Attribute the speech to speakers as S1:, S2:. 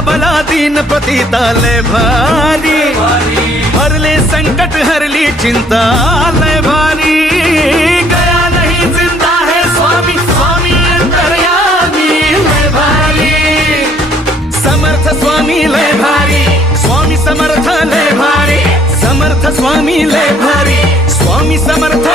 S1: दीनपतीता लय भारी। हरले संकट हरली चिंता, ले भारी। गया नहीं ज़िंदा है स्वामी स्वामी अंतर्यामी, ले भारी। समर्थ स्वामी, ले भारी। स्वामी समर्थ, ले भारी। समर्थ स्वामी, ले भारी। स्वामी समर्थ